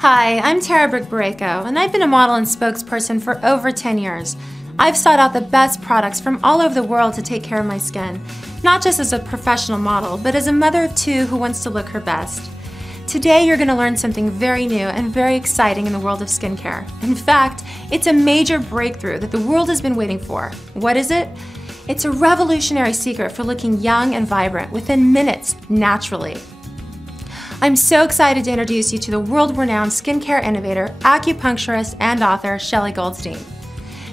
Hi, I'm Tara Brick-Borrego, and I've been a model and spokesperson for over 10 years. I've sought out the best products from all over the world to take care of my skin, not just as a professional model, but as a mother of two who wants to look her best. Today, you're going to learn something very new and very exciting in the world of skincare. In fact, it's a major breakthrough that the world has been waiting for. What is it? It's a revolutionary secret for looking young and vibrant within minutes, naturally. I'm so excited to introduce you to the world-renowned skincare innovator, acupuncturist, and author, Shelley Goldstein.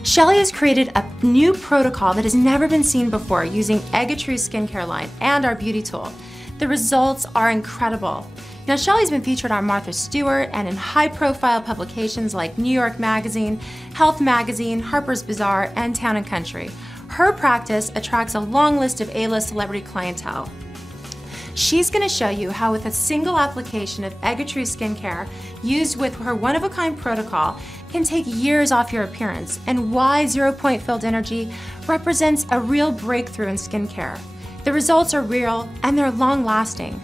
Shelley has created a new protocol that has never been seen before using EGA True skincare line and our beauty tool. The results are incredible. Now, Shelley's been featured on Martha Stewart and in high-profile publications like New York Magazine, Health Magazine, Harper's Bazaar, and Town & Country. Her practice attracts a long list of A-list celebrity clientele. She's going to show you how with a single application of EGA True skincare used with her one-of-a-kind protocol can take years off your appearance, and why 0 Point Filled Energy represents a real breakthrough in skincare. The results are real and they're long-lasting.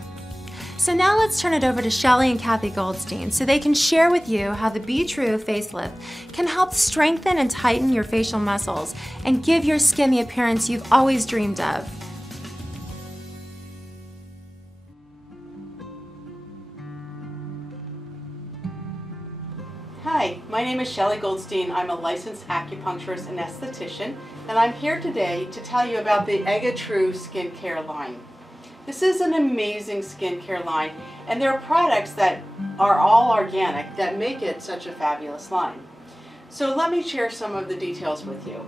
So now let's turn it over to Shelley and Kathy Goldstein so they can share with you how the Be True facelift can help strengthen and tighten your facial muscles and give your skin the appearance you've always dreamed of. Hi, my name is Shelley Goldstein. I'm a licensed acupuncturist and esthetician, and I'm here today to tell you about the EGA True skincare line. This is an amazing skincare line, and there are products that are all organic that make it such a fabulous line. So let me share some of the details with you.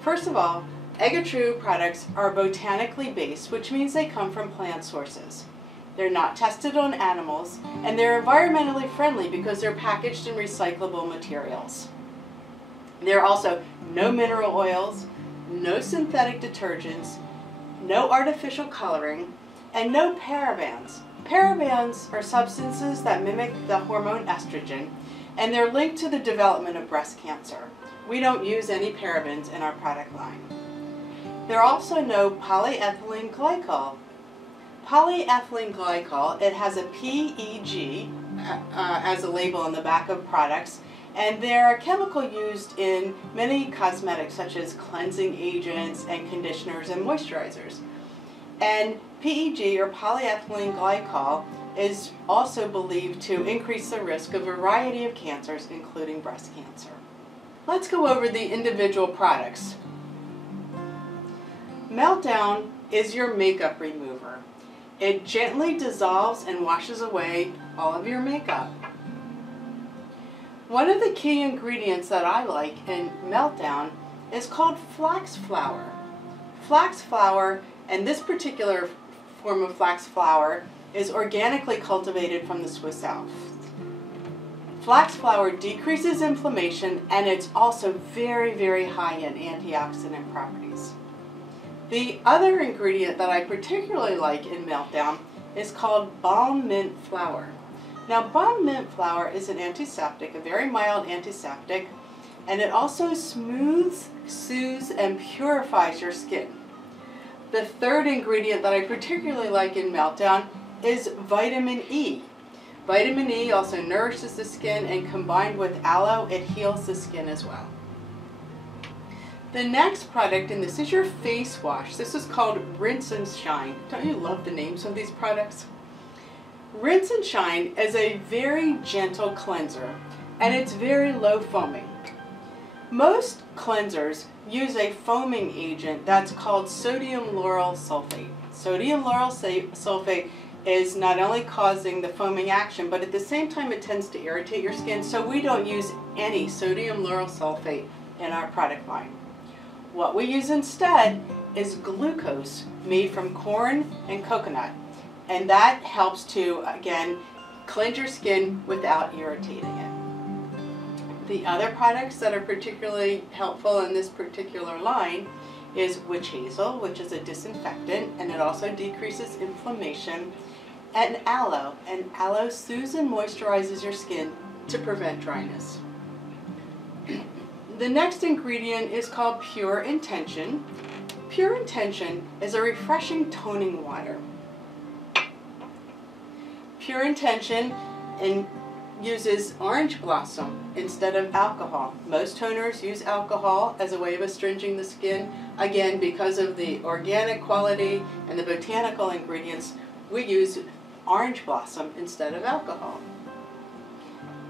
First of all, EGA True products are botanically based, which means they come from plant sources. They're not tested on animals, and they're environmentally friendly because they're packaged in recyclable materials. There are also no mineral oils, no synthetic detergents, no artificial coloring, and no parabens. Parabens are substances that mimic the hormone estrogen, and they're linked to the development of breast cancer. We don't use any parabens in our product line. There are also no polyethylene glycol. Polyethylene glycol, it has a PEG as a label on the back of products, and they're a chemical used in many cosmetics such as cleansing agents and conditioners and moisturizers. And PEG, or polyethylene glycol, is also believed to increase the risk of a variety of cancers, including breast cancer. Let's go over the individual products. Meltdown is your makeup remover. It gently dissolves and washes away all of your makeup. One of the key ingredients that I like in Meltdown is called flax flower. Flax flower, and this particular form of flax flower, is organically cultivated from the Swiss Alps. Flax flower decreases inflammation, and it's also very, very high in antioxidant properties. The other ingredient that I particularly like in Meltdown is called balm mint flower. Now, balm mint flower is an antiseptic, a very mild antiseptic, and it also smooths, soothes, and purifies your skin. The third ingredient that I particularly like in Meltdown is vitamin E. Vitamin E also nourishes the skin, and combined with aloe, it heals the skin as well. The next product, and this is your face wash. This is called Rinse and Shine. Don't you love the names of these products? Rinse and Shine is a very gentle cleanser, and it's very low foaming. Most cleansers use a foaming agent that's called sodium lauryl sulfate. Sodium lauryl sulfate is not only causing the foaming action, but at the same time it tends to irritate your skin, so we don't use any sodium lauryl sulfate in our product line. What we use instead is glucose made from corn and coconut, and that helps to, again, cleanse your skin without irritating it. The other products that are particularly helpful in this particular line is witch hazel, which is a disinfectant, and it also decreases inflammation, and aloe soothes and moisturizes your skin to prevent dryness. The next ingredient is called Pure Intention. Pure Intention is a refreshing toning water. Pure Intention uses orange blossom instead of alcohol. Most toners use alcohol as a way of astringing the skin. Again, because of the organic quality and the botanical ingredients, we use orange blossom instead of alcohol.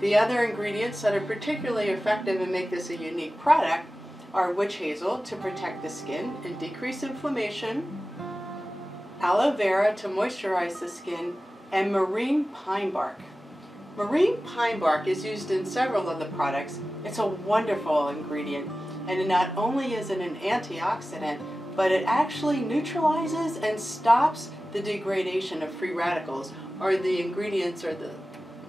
The other ingredients that are particularly effective and make this a unique product are witch hazel to protect the skin and decrease inflammation, aloe vera to moisturize the skin, and marine pine bark. Marine pine bark is used in several of the products. It's a wonderful ingredient, and it not only is it an antioxidant, but it actually neutralizes and stops the degradation of free radicals, or the ingredients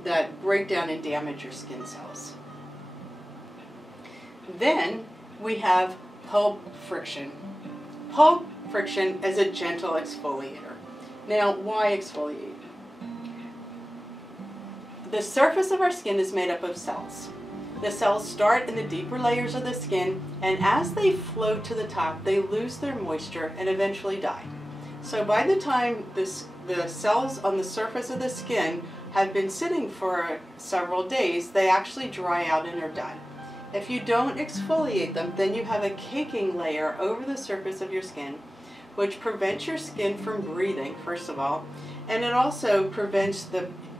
that break down and damage your skin cells. Then we have pulp friction. Pulp friction is a gentle exfoliator. Now, why exfoliate? The surface of our skin is made up of cells. The cells start in the deeper layers of the skin, and as they float to the top, they lose their moisture and eventually die. So by the time the cells on the surface of the skin have been sitting for several days, they actually dry out and are done. If you don't exfoliate them, then you have a caking layer over the surface of your skin, which prevents your skin from breathing, first of all, and it also prevents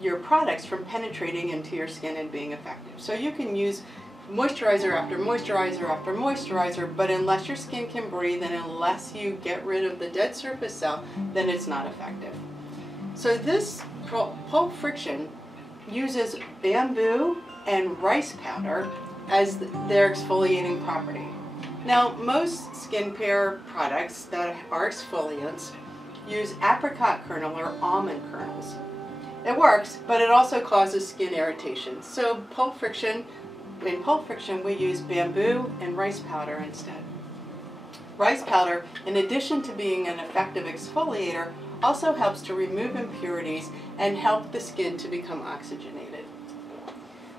your products from penetrating into your skin and being effective. So you can use moisturizer after moisturizer after moisturizer, but unless your skin can breathe and unless you get rid of the dead surface cell, then it's not effective. So this pulp friction uses bamboo and rice powder as their exfoliating property. Now, most skincare products that are exfoliants use apricot kernel or almond kernels. It works, but it also causes skin irritation. So in pulp friction, we use bamboo and rice powder instead. Rice powder, in addition to being an effective exfoliator, also helps to remove impurities and help the skin to become oxygenated.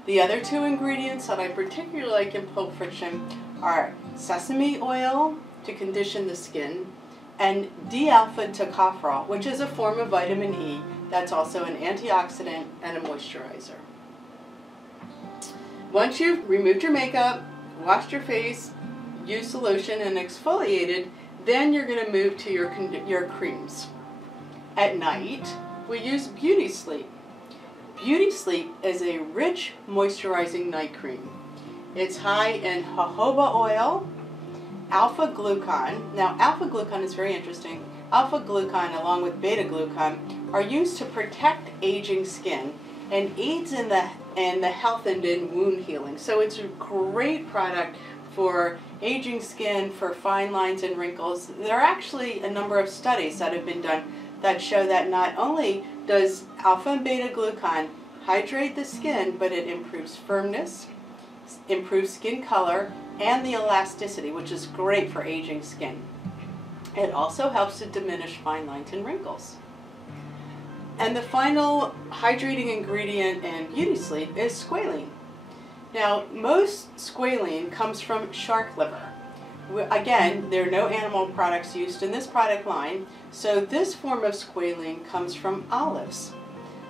The other two ingredients that I particularly like in pulp friction are sesame oil to condition the skin and D-alpha tocopherol, which is a form of vitamin E that's also an antioxidant and a moisturizer. Once you've removed your makeup, washed your face, used the lotion and exfoliated, then you're going to move to your creams. At night, we use Beauty Sleep. Beauty Sleep is a rich, moisturizing night cream. It's high in jojoba oil, alpha-glucan. Now, alpha-glucan is very interesting. Alpha-glucan, along with beta-glucan, are used to protect aging skin and aids in the health and in wound healing. So it's a great product for aging skin, for fine lines and wrinkles. There are actually a number of studies that have been done that show that not only does alpha and beta glucan hydrate the skin, but it improves firmness, improves skin color, and the elasticity, which is great for aging skin. It also helps to diminish fine lines and wrinkles. And the final hydrating ingredient in Beauty Sleep is squalene. Now, most squalene comes from shark liver. Again, there are no animal products used in this product line, so this form of squalene comes from olives.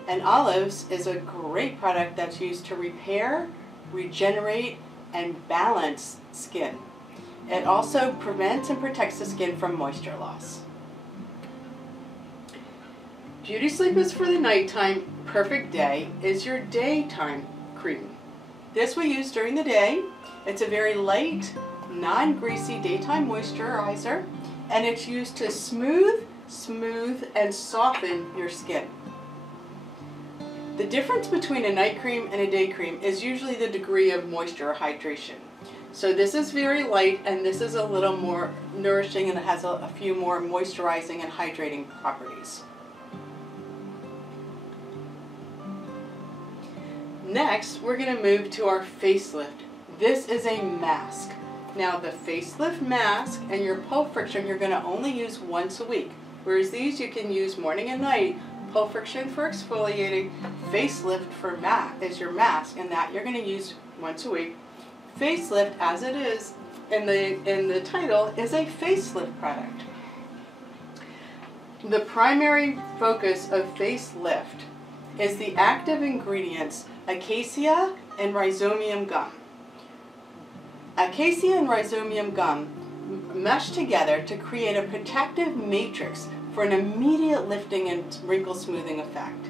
And olives is a great product that's used to repair, regenerate, and balance skin. It also prevents and protects the skin from moisture loss. Beauty Sleep is for the nighttime. Perfect Day is your daytime cream. This we use during the day. It's a very light, non-greasy daytime moisturizer, and it's used to smooth, and soften your skin. The difference between a night cream and a day cream is usually the degree of moisture or hydration. So this is very light, and this is a little more nourishing, and it has a few more moisturizing and hydrating properties. Next, we're going to move to our facelift. This is a mask. Now, the facelift mask and your pulp friction you're going to only use once a week, whereas these you can use morning and night. Pulp friction for exfoliating, facelift for is your mask, and that you're going to use once a week. Facelift, as it is in the title, is a facelift product. The primary focus of facelift is the active ingredients acacia and rhizobium gum. Acacia and rhizobium gum mesh together to create a protective matrix for an immediate lifting and wrinkle smoothing effect.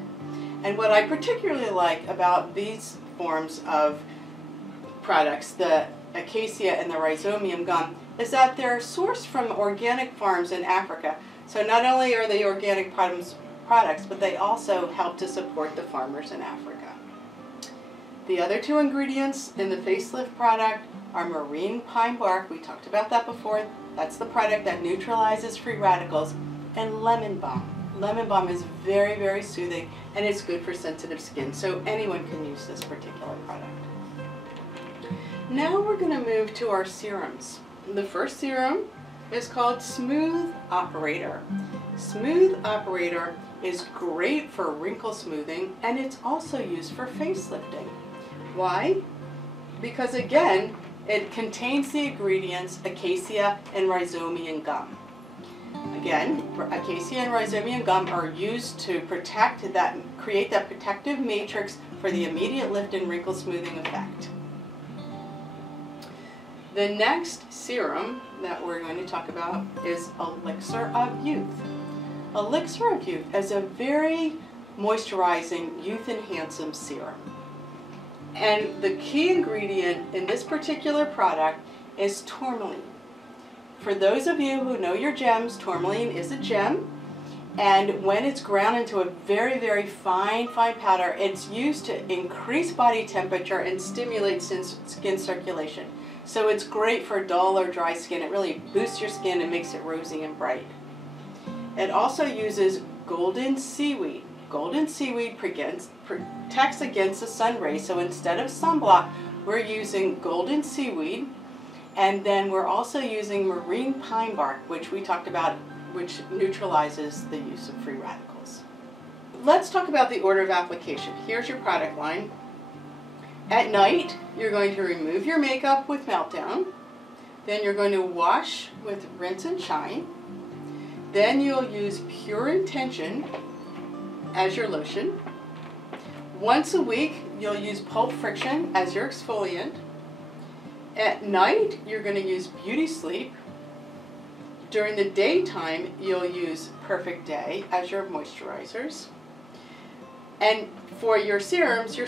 And what I particularly like about these forms of products, the acacia and the rhizobium gum, is that they're sourced from organic farms in Africa. So not only are they organic products, but they also help to support the farmers in Africa. The other two ingredients in the facelift product are marine pine bark. We talked about that before. That's the product that neutralizes free radicals. And lemon balm. Lemon balm is very, very soothing, and it's good for sensitive skin, so anyone can use this particular product. Now we're going to move to our serums. The first serum is called Smooth Operator. Smooth Operator is great for wrinkle smoothing, and it's also used for facelifting. Why? Because again, it contains the ingredients acacia and rhizobium gum. Again, acacia and rhizobium gum are used to protect that, create that protective matrix for the immediate lift and wrinkle smoothing effect. The next serum that we're going to talk about is Elixir of Youth. Elixir of Youth is a very moisturizing, youth-enhancing serum. And the key ingredient in this particular product is tourmaline. For those of you who know your gems, tourmaline is a gem, and when it's ground into a very, very fine powder, it's used to increase body temperature and stimulate skin circulation. So it's great for dull or dry skin. It really boosts your skin and makes it rosy and bright. It also uses golden seaweed. Golden seaweed protects against the sun rays, so instead of sunblock, we're using golden seaweed. And then we're also using marine pine bark, which we talked about, which neutralizes the use of free radicals. Let's talk about the order of application. Here's your product line. At night, you're going to remove your makeup with Meltdown. Then you're going to wash with Rinse and Shine. Then you'll use Pure Intention as your lotion. Once a week, you'll use Pulp Friction as your exfoliant. At night, you're going to use Beauty Sleep. During the daytime, you'll use Perfect Day as your moisturizers. And for your serums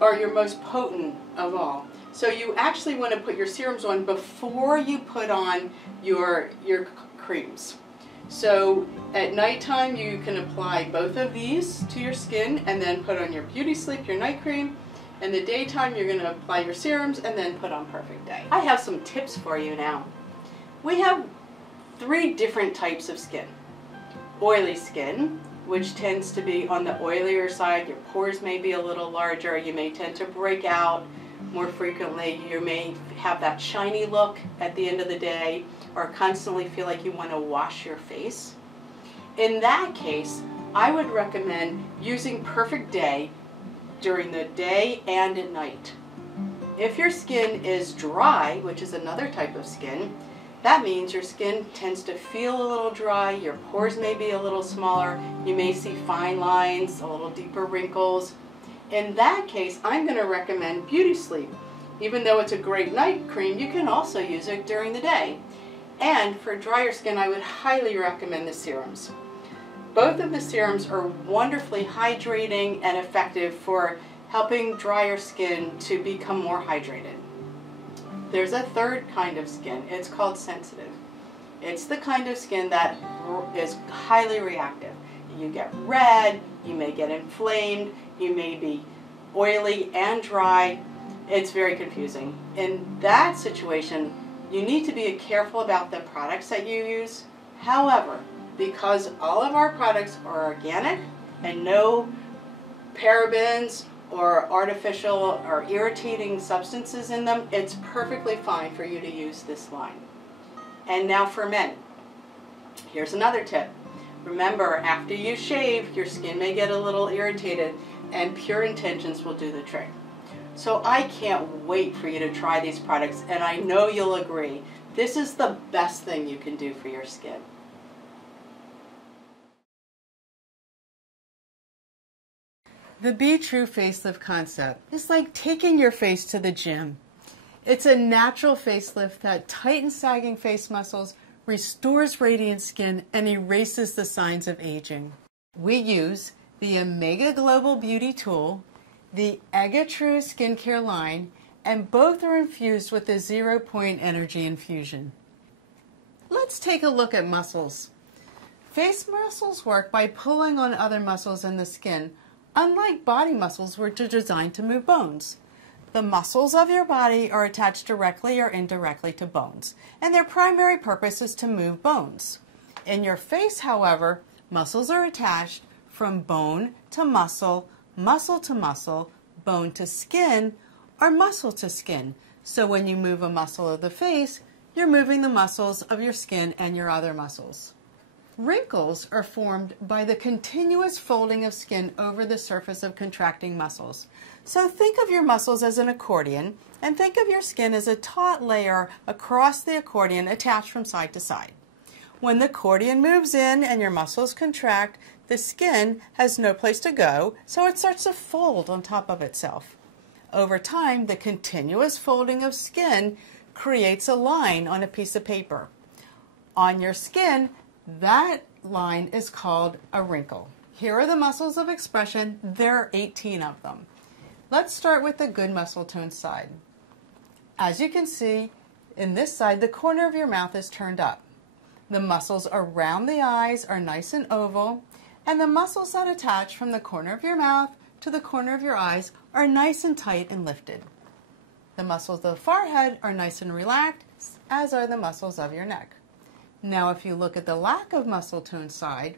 are your most potent of all. So you actually want to put your serums on before you put on your creams. So at nighttime, you can apply both of these to your skin and then put on your Beauty Sleep, your night cream. In the daytime, you're going to apply your serums and then put on Perfect Day. I have some tips for you now. We have 3 different types of skin. Oily skin, which tends to be on the oilier side. Your pores may be a little larger. You may tend to break out more frequently. You may have that shiny look at the end of the day, or constantly feel like you want to wash your face. In that case, I would recommend using Perfect Day during the day and at night. If your skin is dry, which is another type of skin, that means your skin tends to feel a little dry, your pores may be a little smaller, you may see fine lines, a little deeper wrinkles. In that case, I'm going to recommend Beauty Sleep. Even though it's a great night cream, you can also use it during the day. And for drier skin, I would highly recommend the serums. Both of the serums are wonderfully hydrating and effective for helping drier skin to become more hydrated. There's a third kind of skin. It's called sensitive. It's the kind of skin that is highly reactive. You get red, you may get inflamed, you may be oily and dry. It's very confusing. In that situation, you need to be careful about the products that you use. However, because all of our products are organic and no parabens or artificial or irritating substances in them, it's perfectly fine for you to use this line. And now for men. Here's another tip. Remember, after you shave, your skin may get a little irritated, and Pure Intentions will do the trick. So I can't wait for you to try these products, and I know you'll agree. This is the best thing you can do for your skin. The Be True facelift concept is like taking your face to the gym. It's a natural facelift that tightens sagging face muscles, restores radiant skin, and erases the signs of aging. We use the Omega Global Beauty Tool, the EGA True skincare line, and both are infused with the 0 Point Energy Infusion. Let's take a look at muscles. Face muscles work by pulling on other muscles in the skin, unlike body muscles which are designed to move bones. The muscles of your body are attached directly or indirectly to bones, and their primary purpose is to move bones. In your face, however, muscles are attached from bone to muscle, muscle to muscle, bone to skin, or muscle to skin. So when you move a muscle of the face, you're moving the muscles of your skin and your other muscles. Wrinkles are formed by the continuous folding of skin over the surface of contracting muscles. So think of your muscles as an accordion, and think of your skin as a taut layer across the accordion attached from side to side. When the accordion moves in and your muscles contract, the skin has no place to go, so it starts to fold on top of itself. Over time, the continuous folding of skin creates a line on a piece of paper. On your skin, that line is called a wrinkle. Here are the muscles of expression. There are 18 of them. Let's start with the good muscle tone side. As you can see, in this side, the corner of your mouth is turned up. The muscles around the eyes are nice and oval, and the muscles that attach from the corner of your mouth to the corner of your eyes are nice and tight and lifted. The muscles of the forehead are nice and relaxed, as are the muscles of your neck. Now, if you look at the lack of muscle tone side,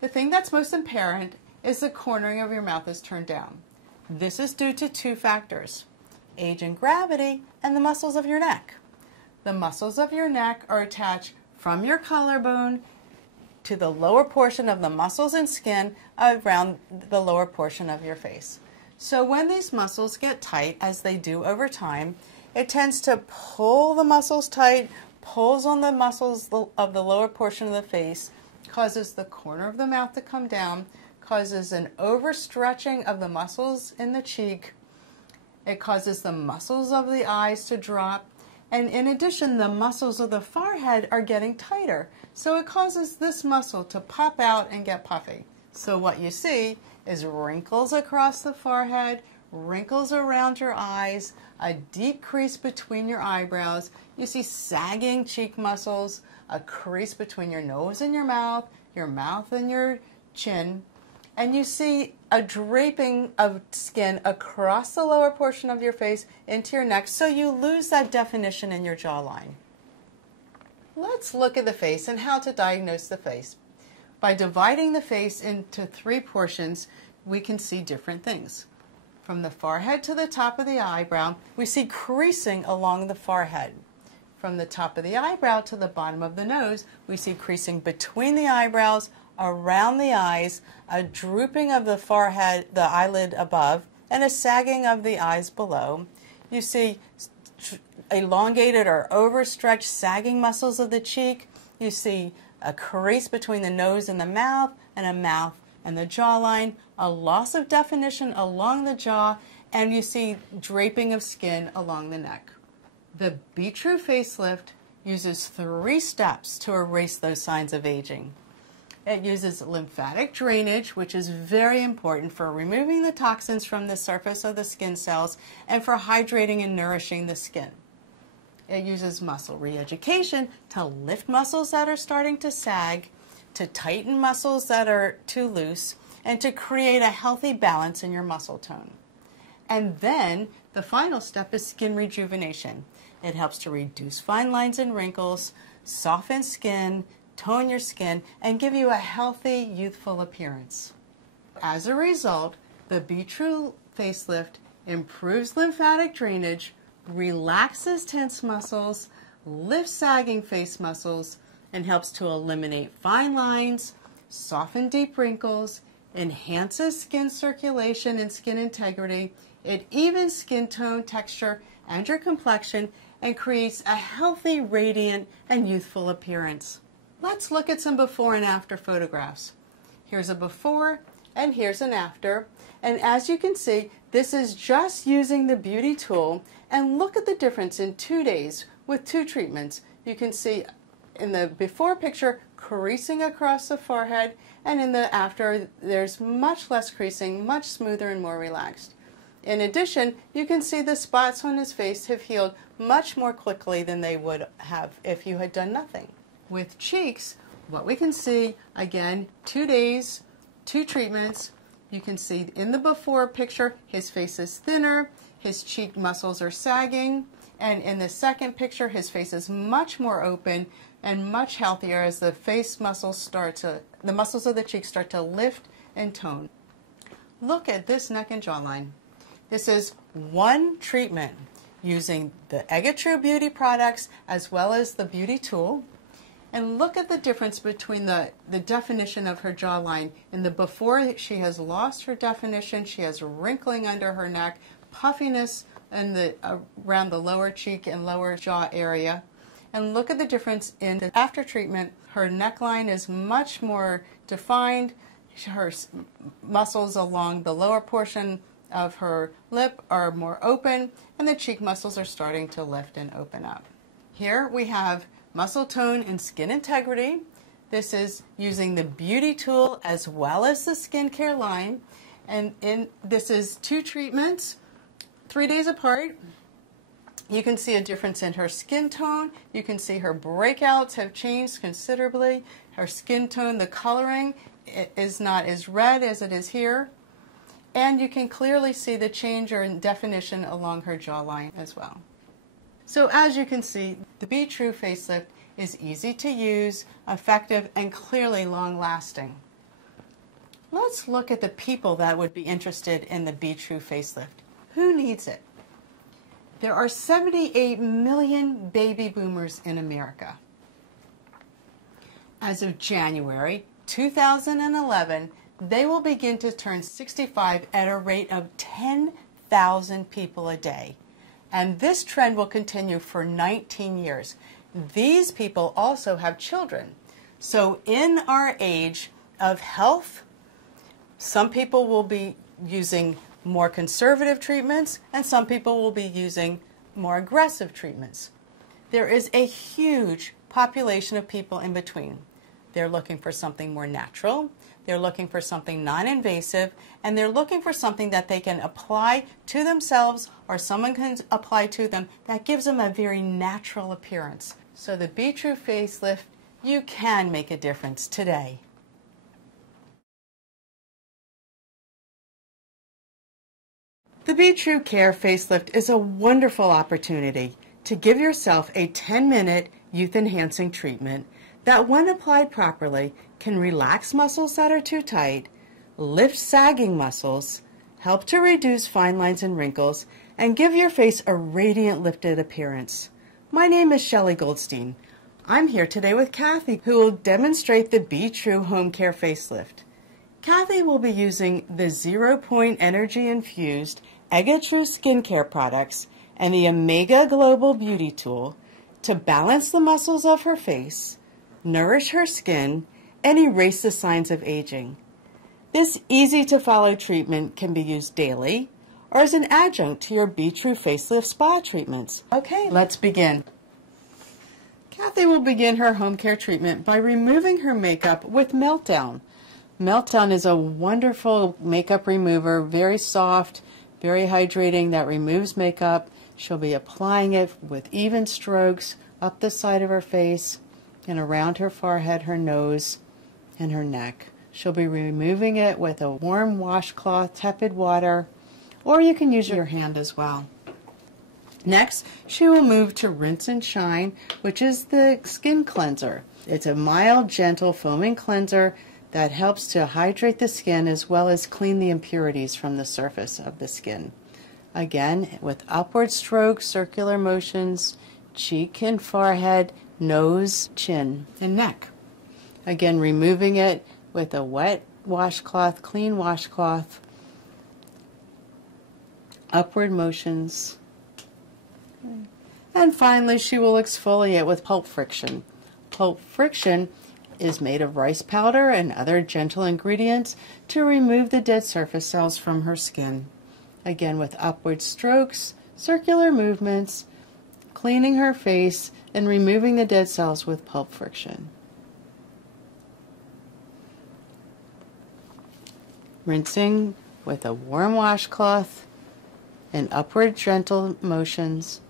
the thing that's most apparent is the cornering of your mouth is turned down. This is due to two factors: age and gravity, and the muscles of your neck. The muscles of your neck are attached from your collarbone to the lower portion of the muscles and skin around the lower portion of your face. So when these muscles get tight, as they do over time, it tends to pull the muscles tight, pulls on the muscles of the lower portion of the face, causes the corner of the mouth to come down, causes an overstretching of the muscles in the cheek. It causes the muscles of the eyes to drop. And in addition, the muscles of the forehead are getting tighter. So it causes this muscle to pop out and get puffy. So what you see is wrinkles across the forehead, wrinkles around your eyes, a deep crease between your eyebrows. You see sagging cheek muscles, a crease between your nose and your mouth and your chin. And you see a draping of skin across the lower portion of your face into your neck, so you lose that definition in your jawline. Let's look at the face and how to diagnose the face. By dividing the face into three portions, we can see different things. From the forehead to the top of the eyebrow, we see creasing along the forehead. From the top of the eyebrow to the bottom of the nose, we see creasing between the eyebrows, around the eyes, a drooping of the forehead, the eyelid above, and a sagging of the eyes below. You see elongated or overstretched sagging muscles of the cheek. You see a crease between the nose and the mouth, and a mouth and the jawline, a loss of definition along the jaw, and you see draping of skin along the neck. The Be True facelift uses 3 steps to erase those signs of aging. It uses lymphatic drainage, which is very important for removing the toxins from the surface of the skin cells and for hydrating and nourishing the skin. It uses muscle re-education to lift muscles that are starting to sag, to tighten muscles that are too loose, and to create a healthy balance in your muscle tone. And then the final step is skin rejuvenation. It helps to reduce fine lines and wrinkles, soften skin, tone your skin, and give you a healthy, youthful appearance. As a result, the Be True facelift improves lymphatic drainage, relaxes tense muscles, lifts sagging face muscles, and helps to eliminate fine lines, soften deep wrinkles, enhances skin circulation and skin integrity. It evens skin tone, texture, and your complexion, and creates a healthy, radiant, and youthful appearance. Let's look at some before and after photographs. Here's a before and here's an after. And as you can see, this is just using the beauty tool, and look at the difference in 2 days with 2 treatments. You can see in the before picture creasing across the forehead, and in the after there's much less creasing, much smoother and more relaxed. In addition, you can see the spots on his face have healed much more quickly than they would have if you had done nothing. With cheeks, what we can see, again, 2 days, 2 treatments. You can see in the before picture, his face is thinner, his cheek muscles are sagging, and in the second picture, his face is much more open and much healthier as the face muscles the muscles of the cheeks start to lift and tone. Look at this neck and jawline. This is one treatment using the EGA True beauty products as well as the beauty tool. And look at the difference between the definition of her jawline. In the before, she has lost her definition. She has wrinkling under her neck, puffiness in around the lower cheek and lower jaw area. And look at the difference in the after treatment. Her neckline is much more defined. Her muscles along the lower portion of her lip are more open, and the cheek muscles are starting to lift and open up. Here we have muscle tone and skin integrity. This is using the beauty tool as well as the skincare line. And this is 2 treatments, 3 days apart. You can see a difference in her skin tone. You can see her breakouts have changed considerably. Her skin tone, the coloring is not as red as it is here. And you can clearly see the change in definition along her jawline as well. So as you can see, the Be True facelift is easy to use, effective, and clearly long-lasting. Let's look at the people that would be interested in the Be True facelift. Who needs it? There are 78 million baby boomers in America. As of January 2011, they will begin to turn 65 at a rate of 10,000 people a day. And this trend will continue for 19 years. These people also have children. So in our age of health, some people will be using more conservative treatments, and some people will be using more aggressive treatments. There is a huge population of people in between. They're looking for something more natural, they're looking for something non-invasive, and they're looking for something that they can apply to themselves or someone can apply to them that gives them a very natural appearance. So the Be True facelift, you can make a difference today. The Be True Care facelift is a wonderful opportunity to give yourself a 10-minute youth-enhancing treatment that, when applied properly, can relax muscles that are too tight, lift sagging muscles, help to reduce fine lines and wrinkles, and give your face a radiant, lifted appearance. My name is Shelley Goldstein. I'm here today with Kathy, who will demonstrate the Be True Home Care facelift. Kathy will be using the 0 Point Energy Infused EGA True skincare products and the Omega Global Beauty Tool to balance the muscles of her face, nourish her skin, and erase the signs of aging. This easy-to-follow treatment can be used daily or as an adjunct to your Be True facelift spa treatments. Okay, let's begin. Kathy will begin her home care treatment by removing her makeup with Meltdown. Meltdown is a wonderful makeup remover, very soft, very hydrating, that removes makeup. She'll be applying it with even strokes up the side of her face and around her forehead, her nose, and her neck. She'll be removing it with a warm washcloth, tepid water, or you can use your hand as well. Next, she will move to Rinse and Shine, which is the skin cleanser. It's a mild, gentle, foaming cleanser that helps to hydrate the skin as well as clean the impurities from the surface of the skin. Again, with upward strokes, circular motions, cheek and forehead, nose, chin, and neck. Again, removing it with a wet washcloth, clean washcloth, upward motions. And finally, she will exfoliate with pulp friction. Pulp friction is made of rice powder and other gentle ingredients to remove the dead surface cells from her skin. Again, with upward strokes, circular movements, cleaning her face, and removing the dead cells with pulp friction. Rinsing with a warm washcloth and upward gentle motions.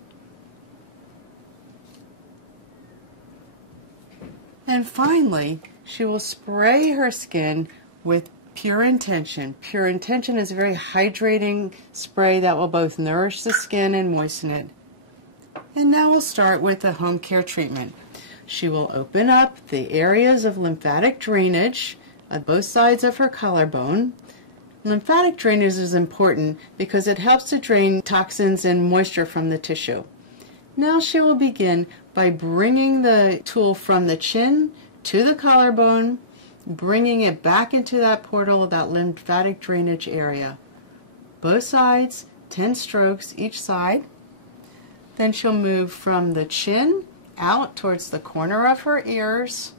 And finally, she will spray her skin with Pure Intention. Pure Intention is a very hydrating spray that will both nourish the skin and moisten it. And now we'll start with the home care treatment. She will open up the areas of lymphatic drainage on both sides of her collarbone. Lymphatic drainage is important because it helps to drain toxins and moisture from the tissue. Now she will begin by bringing the tool from the chin to the collarbone, bringing it back into that portal of that lymphatic drainage area. Both sides, 10 strokes each side. Then she'll move from the chin out towards the corner of her ears,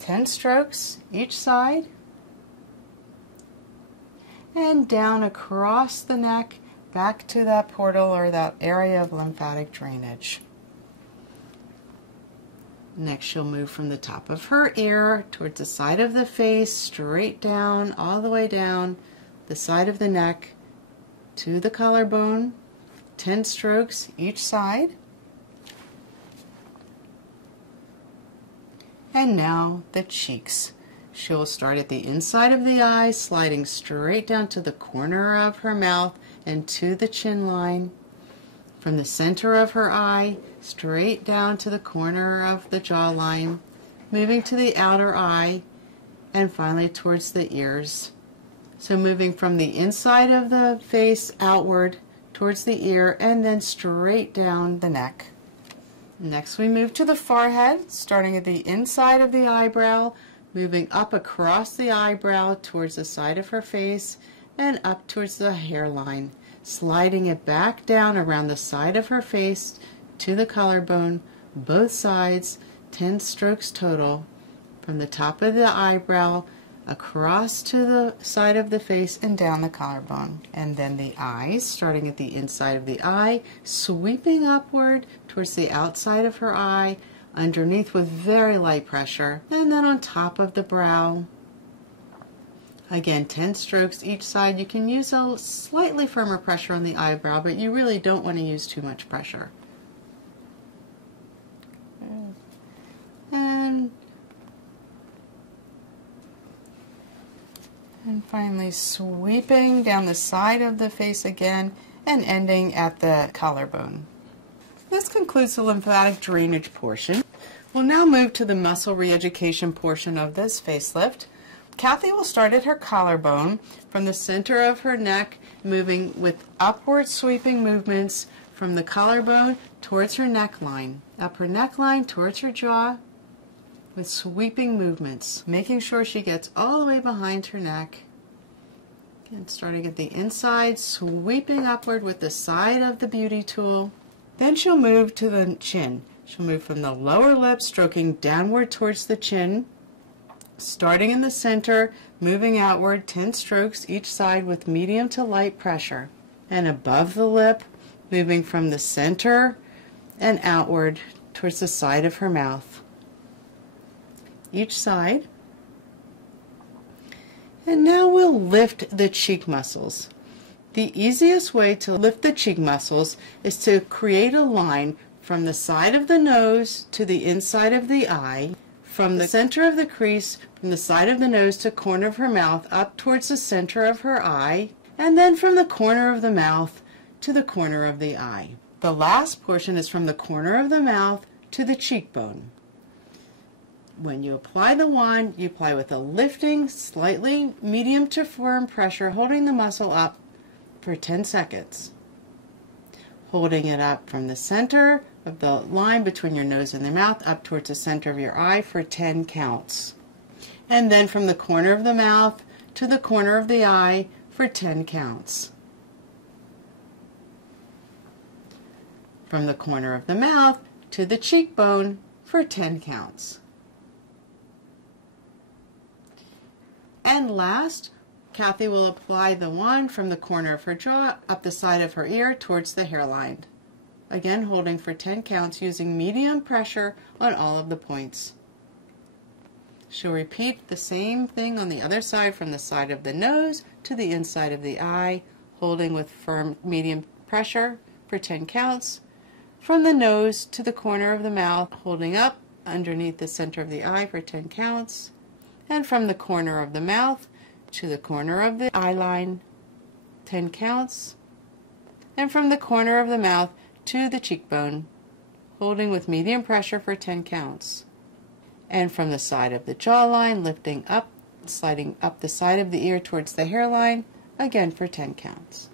10 strokes each side, and down across the neck back to that portal or that area of lymphatic drainage. Next, she'll move from the top of her ear towards the side of the face, straight down, all the way down the side of the neck to the collarbone, 10 strokes each side. And now the cheeks. She'll start at the inside of the eye, sliding straight down to the corner of her mouth and to the chin line. From the center of her eye, straight down to the corner of the jawline, moving to the outer eye, and finally towards the ears. So moving from the inside of the face outward towards the ear, and then straight down the neck. Next we move to the forehead, starting at the inside of the eyebrow, moving up across the eyebrow towards the side of her face and up towards the hairline, sliding it back down around the side of her face to the collarbone, both sides, 10 strokes total, from the top of the eyebrow across to the side of the face and down the collarbone. And then the eyes, starting at the inside of the eye, sweeping upward towards the outside of her eye, underneath with very light pressure, and then on top of the brow. Again, 10 strokes each side. You can use a slightly firmer pressure on the eyebrow, but you really don't want to use too much pressure. And finally sweeping down the side of the face again and ending at the collarbone. This concludes the lymphatic drainage portion. We'll now move to the muscle re-education portion of this facelift. Kathy will start at her collarbone from the center of her neck, moving with upward sweeping movements from the collarbone towards her neckline, up her neckline towards her jaw with sweeping movements, making sure she gets all the way behind her neck. And starting at the inside, sweeping upward with the side of the beauty tool. Then she'll move to the chin. She'll move from the lower lip, stroking downward towards the chin, starting in the center, moving outward 10 strokes each side with medium to light pressure. And above the lip, moving from the center and outward towards the side of her mouth. Each side. And now we'll lift the cheek muscles. The easiest way to lift the cheek muscles is to create a line from the side of the nose to the inside of the eye, from the center of the crease, from the side of the nose to corner of her mouth up towards the center of her eye, and then from the corner of the mouth to the corner of the eye. The last portion is from the corner of the mouth to the cheekbone. When you apply the wand, you apply with a lifting, slightly medium to firm pressure, holding the muscle up for 10 seconds. Holding it up from the center of the line between your nose and the mouth up towards the center of your eye for 10 counts. And then from the corner of the mouth to the corner of the eye for 10 counts. From the corner of the mouth to the cheekbone for 10 counts. And last, Kathy will apply the wand from the corner of her jaw up the side of her ear towards the hairline. Again, holding for 10 counts using medium pressure on all of the points. She'll repeat the same thing on the other side from the side of the nose to the inside of the eye, holding with firm medium pressure for 10 counts. From the nose to the corner of the mouth, holding up underneath the center of the eye for 10 counts. And from the corner of the mouth to the corner of the eye line, 10 counts. And from the corner of the mouth to the cheekbone, holding with medium pressure for 10 counts. And from the side of the jawline, lifting up, sliding up the side of the ear towards the hairline, again for 10 counts.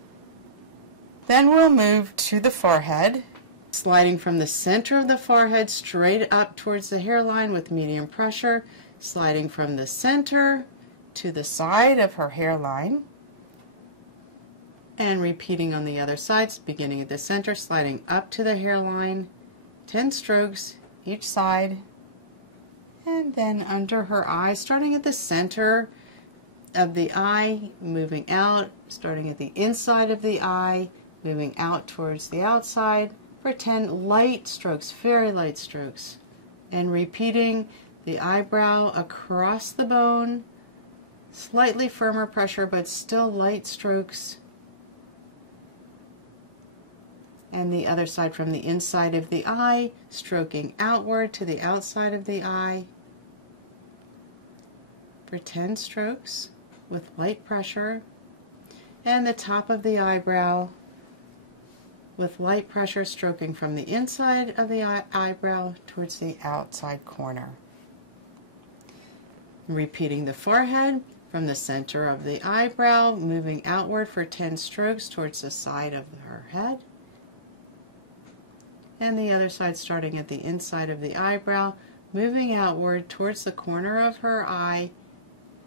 Then we'll move to the forehead, sliding from the center of the forehead straight up towards the hairline with medium pressure, sliding from the center to the side of her hairline, and repeating on the other sides, beginning at the center, sliding up to the hairline, 10 strokes each side, and then under her eyes, starting at the center of the eye, moving out, starting at the inside of the eye, moving out towards the outside for 10 light strokes, very light strokes, and repeating the eyebrow across the bone, slightly firmer pressure but still light strokes, and the other side from the inside of the eye, stroking outward to the outside of the eye for 10 strokes with light pressure, and the top of the eyebrow with light pressure stroking from the inside of the eyebrow towards the outside corner. Repeating the forehead from the center of the eyebrow, moving outward for 10 strokes towards the side of her head, and the other side starting at the inside of the eyebrow, moving outward towards the corner of her eye,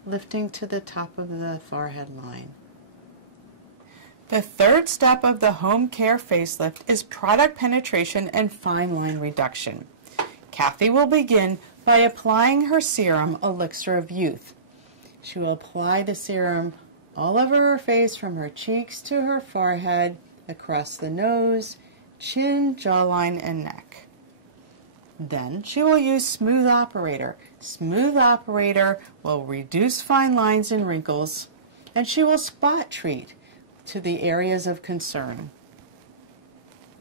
lifting to the top of the forehead line. The third step of the home care facelift is product penetration and fine line reduction. Kathy will begin by applying her serum, Elixir of Youth. She will apply the serum all over her face from her cheeks to her forehead, across the nose, chin, jawline, and neck. Then she will use Smooth Operator. Smooth Operator will reduce fine lines and wrinkles, and she will spot treat to the areas of concern.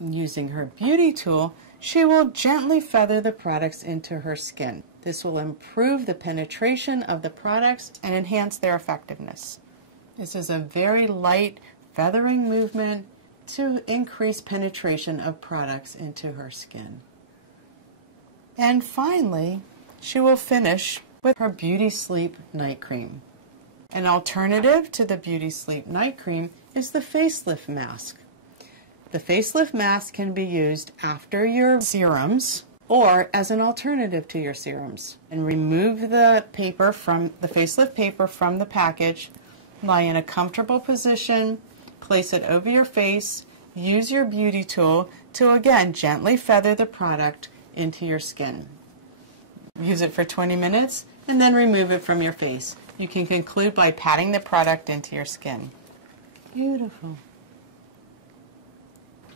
Using her beauty tool, she will gently feather the products into her skin. This will improve the penetration of the products and enhance their effectiveness. This is a very light feathering movement to increase penetration of products into her skin. And finally, she will finish with her Beauty Sleep Night Cream. An alternative to the Beauty Sleep Night Cream is the facelift mask. The facelift mask can be used after your serums or as an alternative to your serums. And remove the paper from the facelift paper from the package, lie in a comfortable position, place it over your face, use your beauty tool to again gently feather the product into your skin. Use it for 20 minutes and then remove it from your face. You can conclude by patting the product into your skin. Beautiful.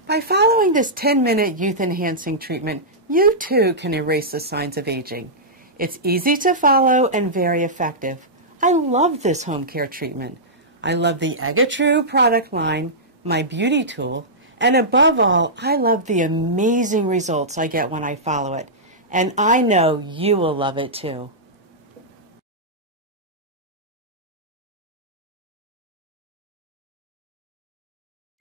By following this 10-minute youth-enhancing treatment, you too can erase the signs of aging. It's easy to follow and very effective. I love this home care treatment. I love the EGA True product line, my beauty tool, and above all, I love the amazing results I get when I follow it. And I know you will love it too.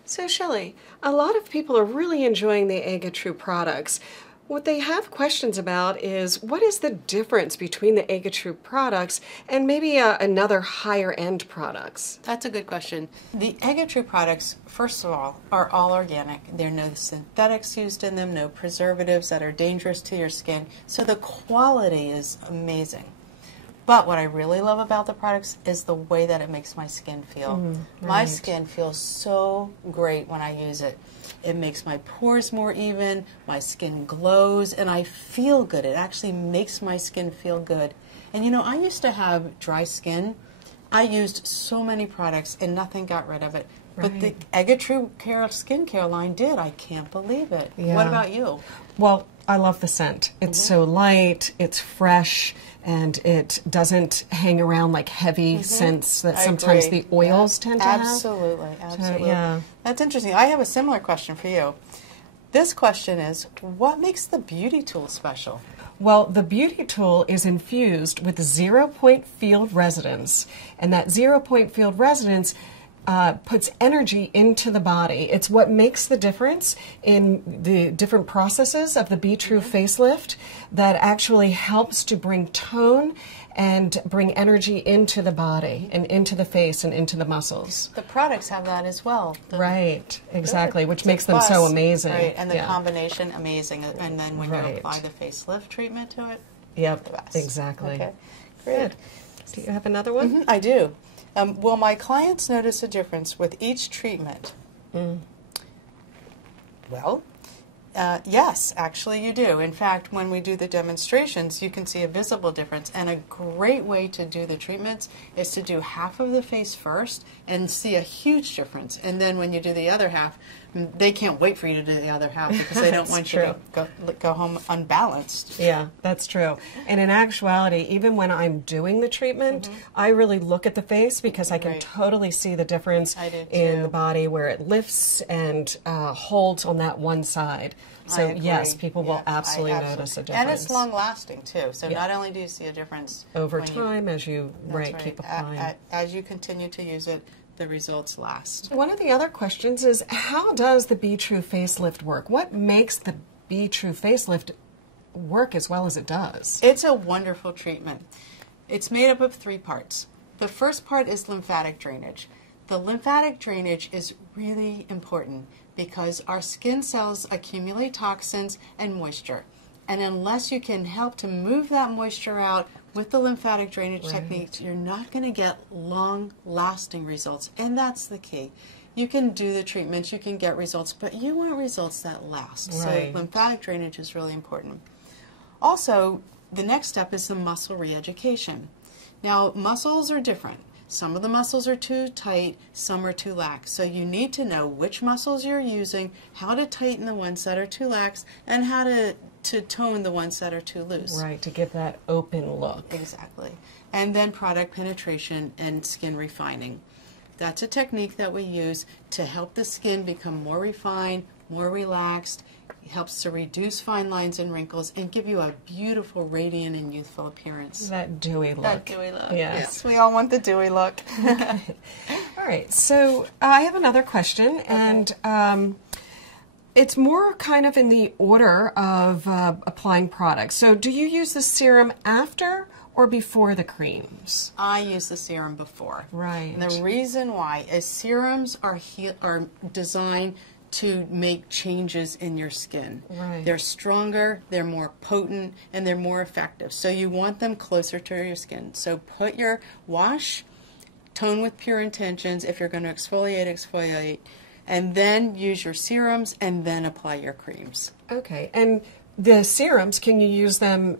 So Shelley, a lot of people are really enjoying the EGA True products. What they have questions about is what is the difference between the EGA True products and maybe another higher end products? That's a good question. The EGA True products, first of all, are all organic. There are no synthetics used in them, no preservatives that are dangerous to your skin. So the quality is amazing. But what I really love about the products is the way that it makes my skin feel. My skin feels so great when I use it. It makes my pores more even, my skin glows, and I feel good. It actually makes my skin feel good. And you know, I used to have dry skin, I used so many products and nothing got rid of it. But the Right. EGA True skincare line did. I can't believe it. Yeah. What about you? Well, I love the scent. It's so light, it's fresh, and it doesn't hang around like heavy scents that I sometimes agree. the oils tend to have. Absolutely, absolutely. yeah. That's interesting. I have a similar question for you. This question is, what makes the beauty tool special? Well, the beauty tool is infused with 0-point field resonance, and that 0-point field resonance puts energy into the body. It's what makes the difference in the different processes of the Be True facelift that actually helps to bring tone and bring energy into the body and into the face and into the muscles. The products have that as well. Right, exactly, which It's a makes them so plus, amazing. Right, and the Yeah. combination, amazing. And then when you Right. apply the facelift treatment to it, Yep, the best. exactly. Okay, great. Do you have another one? I do. Will my clients notice a difference with each treatment? Well, yes, actually you do. In fact, when we do the demonstrations, you can see a visible difference. And a great way to do the treatments is to do half of the face first and see a huge difference. And then when you do the other half, they can't wait for you to do the other half because they don't That's want you to go home unbalanced. Yeah, that's true. And in actuality, even when I'm doing the treatment, I really look at the face because I can Right. totally see the difference I do in too. the body where it lifts and holds on that one side. So I agree. yes, people will Yes, I absolutely notice a difference. And it's long lasting too. So Yeah. not only do you see a difference over when you- time as you That's keep applying. As you continue to use it, the results last. One of the other questions is, how does the Be True facelift work? What makes the Be True facelift work as well as it does? It's a wonderful treatment. It's made up of 3 parts. The first part is lymphatic drainage. The lymphatic drainage is really important because our skin cells accumulate toxins and moisture. And unless you can help to move that moisture out with the lymphatic drainage techniques, you're not going to get long-lasting results. And that's the key. You can do the treatments, you can get results, but you want results that last. Right. So lymphatic drainage is really important. Also, the next step is the muscle re-education. Now, muscles are different. Some of the muscles are too tight, some are too lax. So you need to know which muscles you're using, how to tighten the ones that are too lax, and how to tone the ones that are too loose. Right, to get that open look. Exactly. And then product penetration and skin refining. That's a technique that we use to help the skin become more refined, more relaxed. It helps to reduce fine lines and wrinkles and give you a beautiful, radiant, and youthful appearance. That dewy look. That dewy look. Yes. We all want the dewy look. All right, so I have another question, and it's more kind of in the order of applying products. So do you use the serum after or before the creams? I use the serum before. Right. And the reason why is serums are designed to make changes in your skin. Right. They're stronger, they're more potent, and they're more effective. So you want them closer to your skin. So put your wash, tone with pure intentions. If you're going to exfoliate, exfoliate. And then use your serums and then apply your creams. Okay, and the serums, can you use them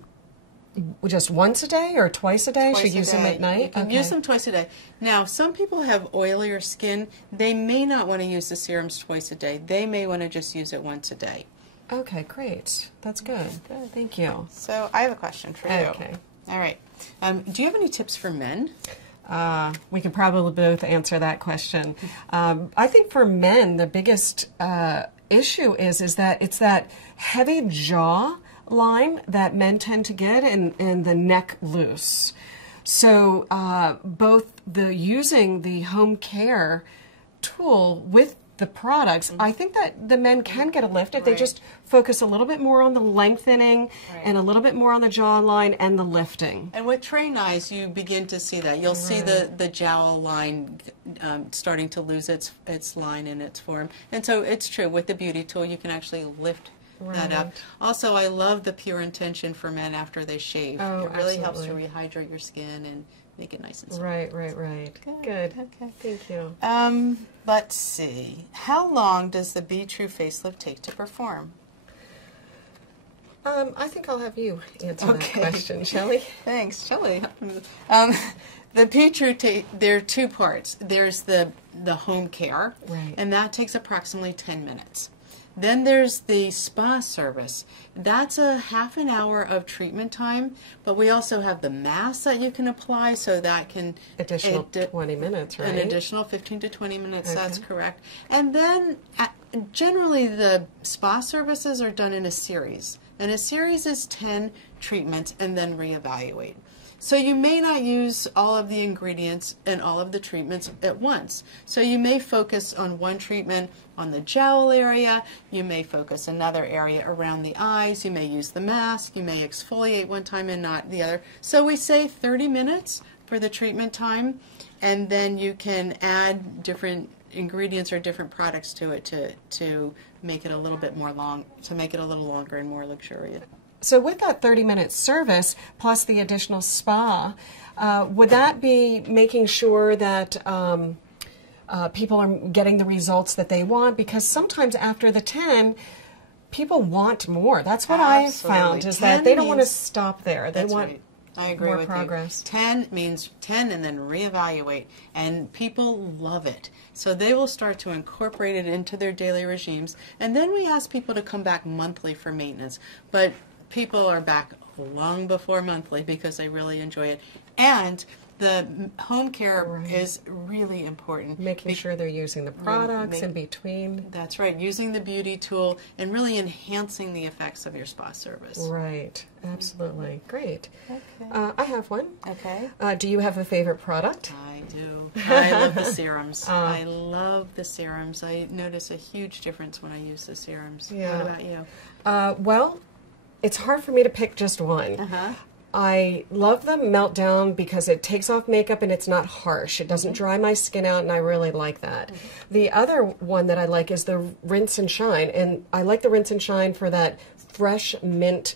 just once a day or twice a day? Twice Should a use them day. at night? You can use them twice a day. Now, some people have oilier skin. They may not want to use the serums twice a day. They may want to just use it once a day. Okay, great. That's good. Good. Thank you. So I have a question for you. Okay. All right. Do you have any tips for men? We could probably both answer that question. I think for men, the biggest issue is that it's that heavy jaw line that men tend to get and the neck loose. So both using the home care tool with the products, I think that the men can get a lift if they just focus a little bit more on the lengthening and a little bit more on the jawline and the lifting. And with trained eyes, you begin to see that. You'll see the jowl line starting to lose its line and its form. And so it's true. With the beauty tool, you can actually lift that up. Also, I love the pure intention for men after they shave. Oh, it really helps to absolutely. rehydrate your skin and make it nice and soft. Right. Good. Okay. Thank you. Let's see. How long does the Be True facelift take to perform? I think I'll have you answer that question, Shelley. Thanks, Shelley. The Be True, there are two parts. There's the home care, right, and that takes approximately 10 minutes. Then there's the spa service. That's a half an hour of treatment time, but we also have the mask that you can apply, so that can... Additional 20 minutes, right? An additional 15 to 20 minutes, Okay. that's correct. And then generally the spa services are done in a series. And a series is 10 treatments and then reevaluate. So you may not use all of the ingredients and all of the treatments at once. So you may focus on one treatment on the jowl area, you may focus another area around the eyes, you may use the mask, you may exfoliate one time and not the other. So we say 30 minutes for the treatment time, and then you can add different ingredients or different products to it to make it a little bit more to make it a little longer and more luxurious. So with that 30-minute service plus the additional spa, would that be making sure that people are getting the results that they want? Because sometimes after the 10, people want more. That's what I found, is that they don't want to stop there. They want right. I agree more with progress. You. 10 means 10 and then reevaluate, and people love it. So they will start to incorporate it into their daily regimes, and then we ask people to come back monthly for maintenance. But people are back long before monthly because they really enjoy it. And the home care is really important. Making sure they're using the products in between. That's right. Using the beauty tool and really enhancing the effects of your spa service. Right. Absolutely. Great. Okay. I have one. Okay. Do you have a favorite product? I do. I love the serums. I love the serums. I notice a huge difference when I use the serums. Yeah. What about you? Well, it's hard for me to pick just one. Uh-huh. I love the Meltdown because it takes off makeup and it's not harsh. It doesn't dry my skin out, and I really like that. The other one that I like is the Rinse and Shine, and I like the Rinse and Shine for that fresh mint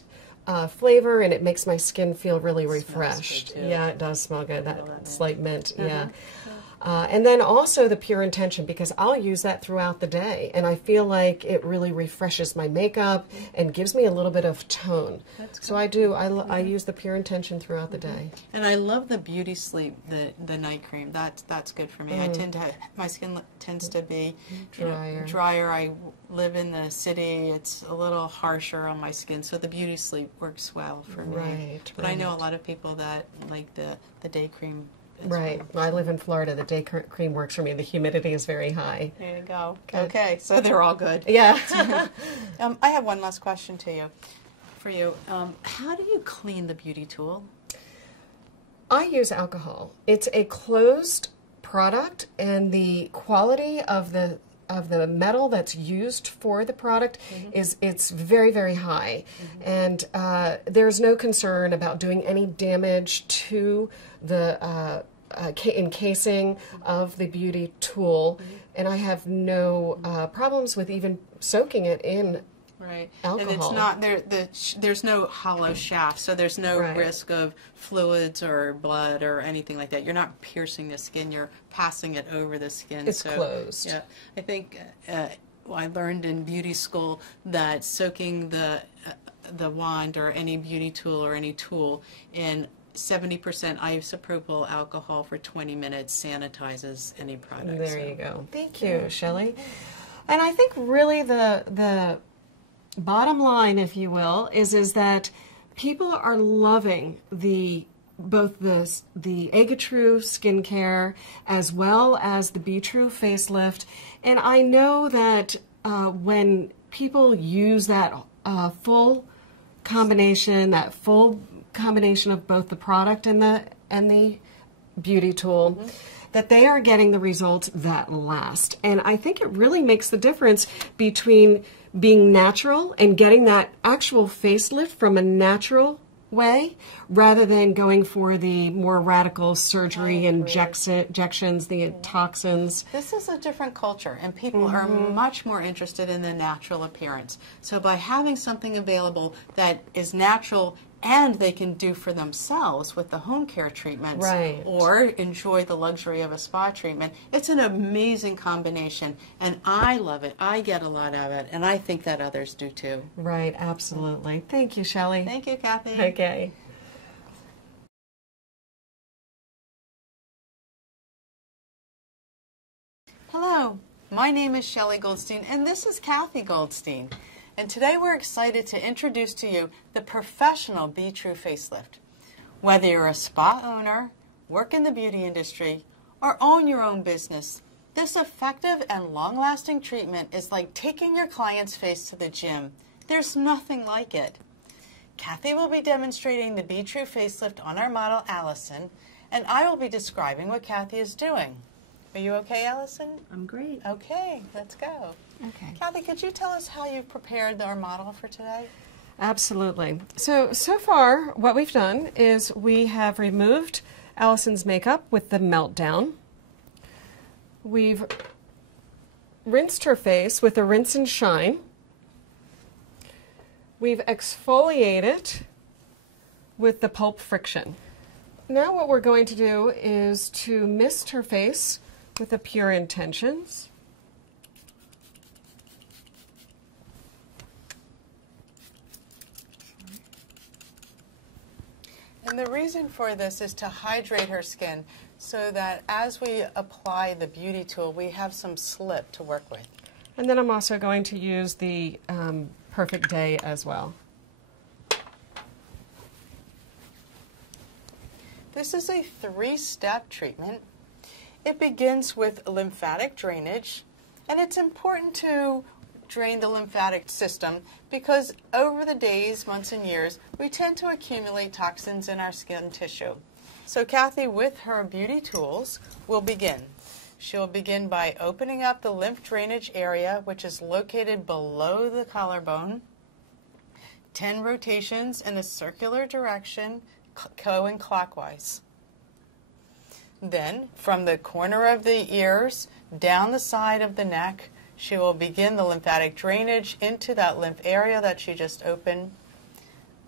flavor, and it makes my skin feel really refreshed. Yeah, it does smell good, that slight mint, yeah. And then also the Pure Intention, because I'll use that throughout the day, and I feel like it really refreshes my makeup and gives me a little bit of tone. So I do. I use the Pure Intention throughout the day. And I love the Beauty Sleep, the night cream. That's good for me. My skin tends to be drier. I live in the city. It's a little harsher on my skin, so the Beauty Sleep works well for me. But I know a lot of people that like the day cream. Right. I live in Florida. The day cream works for me. The humidity is very high. There you go. Okay, so they're all good. Yeah. I have one last question for you. How do you clean the beauty tool? I use alcohol. It's a closed product, and the quality of the metal that's used for the product it's very, very high, and there's no concern about doing any damage to the encasing of the beauty tool, and I have no problems with even soaking it in alcohol. And it's not there's no hollow shaft, so there's no risk of fluids or blood or anything like that. You're not piercing the skin, you're passing it over the skin. It's closed. Yeah, I think I learned in beauty school that soaking the wand or any beauty tool or any tool in 70% isopropyl alcohol for 20 minutes sanitizes any product. There you go. Thank you, Shelley. And I think really the bottom line, if you will, is that people are loving both the EGA True skincare as well as the Be True facelift. And I know that when people use that full combination of both the product and the beauty tool, that they are getting the results that last. And I think it really makes the difference between being natural and getting that actual facelift from a natural way rather than going for the more radical surgery injections, the toxins. This is a different culture, and people are much more interested in the natural appearance. So by having something available that is natural and they can do for themselves with the home care treatments or enjoy the luxury of a spa treatment, it's an amazing combination, and I love it. I get a lot out of it, and I think that others do too. Right, absolutely. Thank you, Shelley. Thank you, Kathy. Okay. Hello, my name is Shelley Goldstein and this is Kathy Goldstein. And today we're excited to introduce to you the professional Be True facelift. Whether you're a spa owner, work in the beauty industry, or own your own business, this effective and long-lasting treatment is like taking your client's face to the gym. There's nothing like it. Kathy will be demonstrating the Be True facelift on our model, Allison, and I will be describing what Kathy is doing. Are you okay, Allison? I'm great. Okay, let's go. Okay. Kathy, could you tell us how you've prepared our model for today? Absolutely. So far, what we've done is we have removed Allison's makeup with the Meltdown. We've rinsed her face with a Rinse and Shine. We've exfoliated with the Pulp Friction. Now what we're going to do is to mist her face with the Pure Intentions. And the reason for this is to hydrate her skin so that as we apply the beauty tool, we have some slip to work with. And then I'm also going to use the Perfect Day as well. This is a 3-step treatment. It begins with lymphatic drainage, and it's important to drain the lymphatic system because over the days, months, and years, we tend to accumulate toxins in our skin tissue. So Kathy, with her beauty tools, will begin. She'll begin by opening up the lymph drainage area, which is located below the collarbone. 10 rotations in a circular direction, going clockwise. Then, from the corner of the ears down the side of the neck, she will begin the lymphatic drainage into that lymph area that she just opened.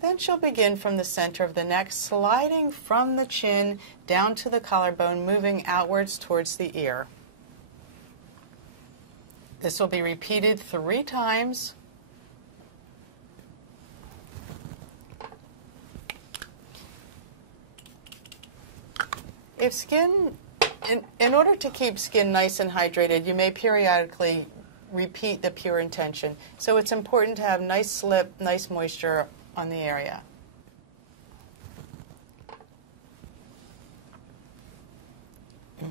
Then she'll begin from the center of the neck, sliding from the chin down to the collarbone, moving outwards towards the ear. This will be repeated 3 times. If skin, in order to keep skin nice and hydrated, you may periodically repeat the Pure Intention. So it's important to have nice slip, nice moisture on the area.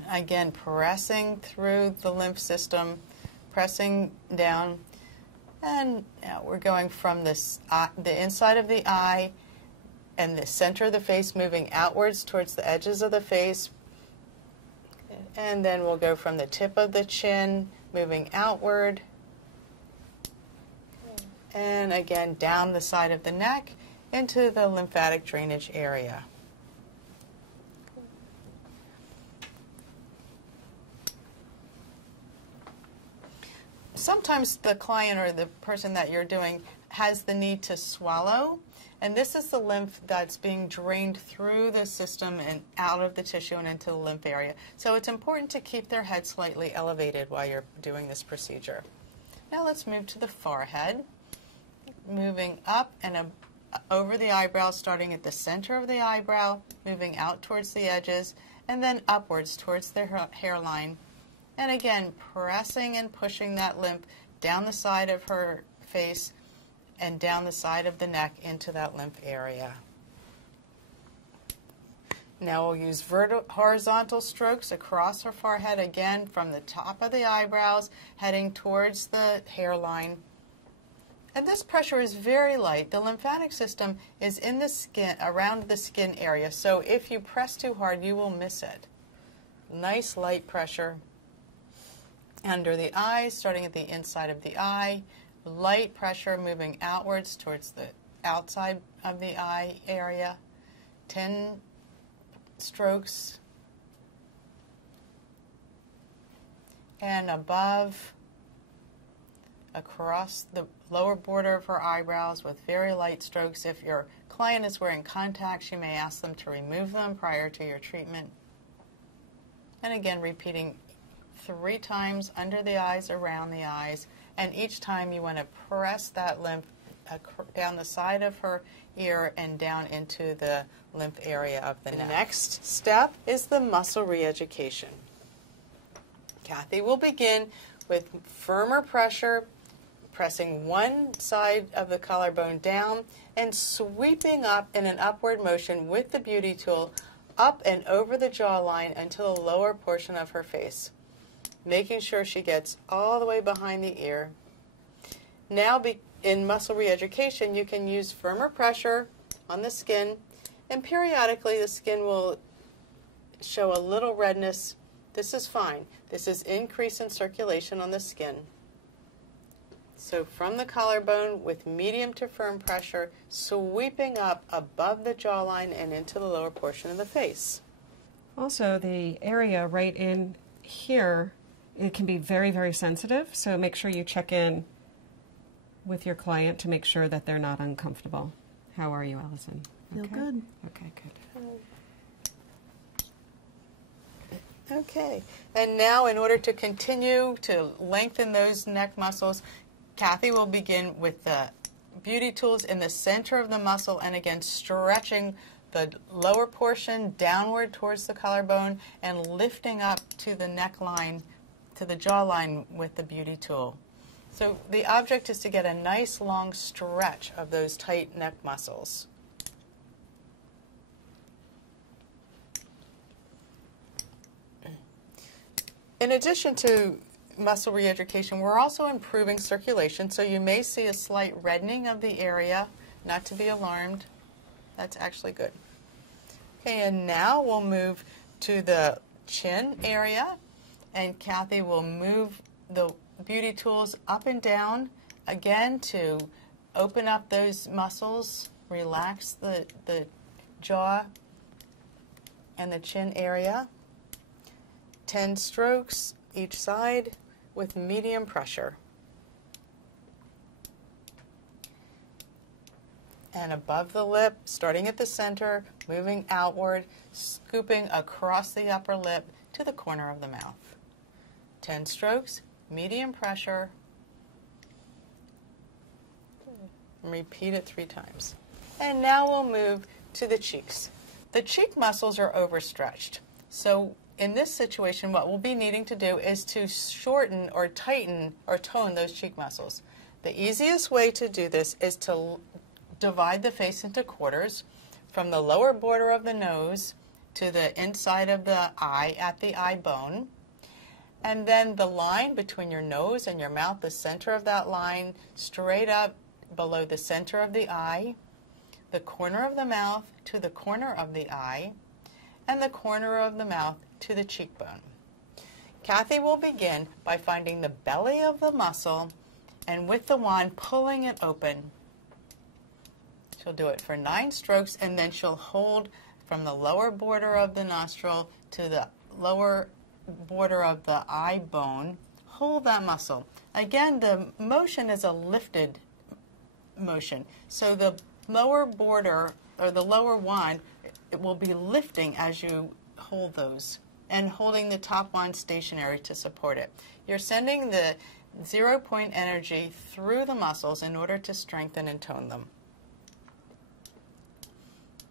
Again, pressing through the lymph system, pressing down, and now we're going from this the inside of the eye and the center of the face, moving outwards towards the edges of the face, and then we'll go from the tip of the chin, moving outward, and again down the side of the neck into the lymphatic drainage area. Sometimes the client or the person that you're doing has the need to swallow, and this is the lymph that's being drained through the system and out of the tissue and into the lymph area. So it's important to keep their head slightly elevated while you're doing this procedure. Now let's move to the forehead, moving up and over the eyebrow, starting at the center of the eyebrow, moving out towards the edges, and then upwards towards the hairline. And again, pressing and pushing that lymph down the side of her face and down the side of the neck into that lymph area. Now we'll use horizontal strokes across her forehead, again from the top of the eyebrows, heading towards the hairline. And this pressure is very light. The lymphatic system is in the skin, around the skin area, so if you press too hard, you will miss it. Nice light pressure under the eyes, starting at the inside of the eye. Light pressure moving outwards towards the outside of the eye area. 10 strokes. And above, across the lower border of her eyebrows with very light strokes. If your client is wearing contacts, you may ask them to remove them prior to your treatment. And again, repeating 3 times under the eyes, around the eyes, and each time you want to press that lymph down the side of her ear and down into the lymph area of the neck. The next step is the muscle re-education. Kathy will begin with firmer pressure, pressing one side of the collarbone down and sweeping up in an upward motion with the beauty tool up and over the jawline until the lower portion of her face, making sure she gets all the way behind the ear. Now in muscle re-education, you can use firmer pressure on the skin, and periodically the skin will show a little redness. This is fine. This is increase in circulation on the skin. So from the collarbone with medium to firm pressure, sweeping up above the jawline and into the lower portion of the face. Also, the area right in here, it can be very, very sensitive, so make sure you check in with your client to make sure that they're not uncomfortable. How are you, Allison? Feel good. Okay, good. Okay, and now in order to continue to lengthen those neck muscles, Kathy will begin with the beauty tools in the center of the muscle, and again stretching the lower portion downward towards the collarbone and lifting up to the neckline, to the jawline with the beauty tool. So the object is to get a nice long stretch of those tight neck muscles. In addition to muscle re-education, we're also improving circulation, so you may see a slight reddening of the area. Not to be alarmed. That's actually good. Okay, and now we'll move to the chin area, and Kathy will move the beauty tools up and down again to open up those muscles, relax the jaw and the chin area. 10 strokes each side with medium pressure. And above the lip, starting at the center, moving outward, scooping across the upper lip to the corner of the mouth. 10 strokes, medium pressure. Repeat it 3 times. And now we'll move to the cheeks. The cheek muscles are overstretched. So in this situation, what we'll be needing to do is to shorten or tighten or tone those cheek muscles. The easiest way to do this is to divide the face into quarters from the lower border of the nose to the inside of the eye at the eye bone. And then the line between your nose and your mouth, the center of that line, straight up below the center of the eye, the corner of the mouth to the corner of the eye, and the corner of the mouth to the cheekbone. Kathy will begin by finding the belly of the muscle and with the wand pulling it open. She'll do it for 9 strokes, and then she'll hold from the lower border of the nostril to the lower border of the eye bone. Hold that muscle. Again, the motion is a lifted motion. So the lower border or the lower wand, it will be lifting as you hold those and holding the top wand stationary to support it. You're sending the 0-point energy through the muscles in order to strengthen and tone them.